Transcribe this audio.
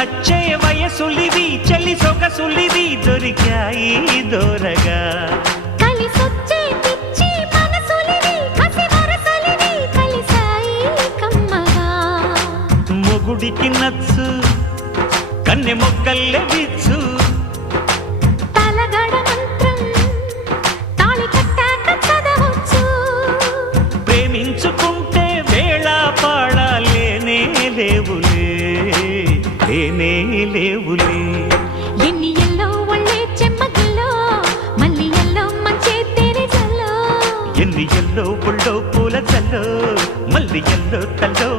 నచ్చే వయసులివి చలి సొగసులివి దొరికాయి దూరగా కలిసొచ్చే పిచ్చి మనసులివి కసి వరసలివి కలిసాయి కమ్మగా మొగుడికి నచ్చు కన్నె మొక్కల్లే విచ్చు తలగడ మంత్రం తాళి కట్టాక చదవచ్చు ప్రేమించుకుంటే వేళ పాడాలేనే లేవులే లేనే లేవులే ఎన్ని ఎల్లో ఒళ్ళే చెమ్మగిల్లో మళ్ళీ ఎల్లో మంచే తేనె జల్లో ఎన్ని ఎల్లో పుల్లో పూల చల్లో మళ్ళీ ఎల్లో తల్లో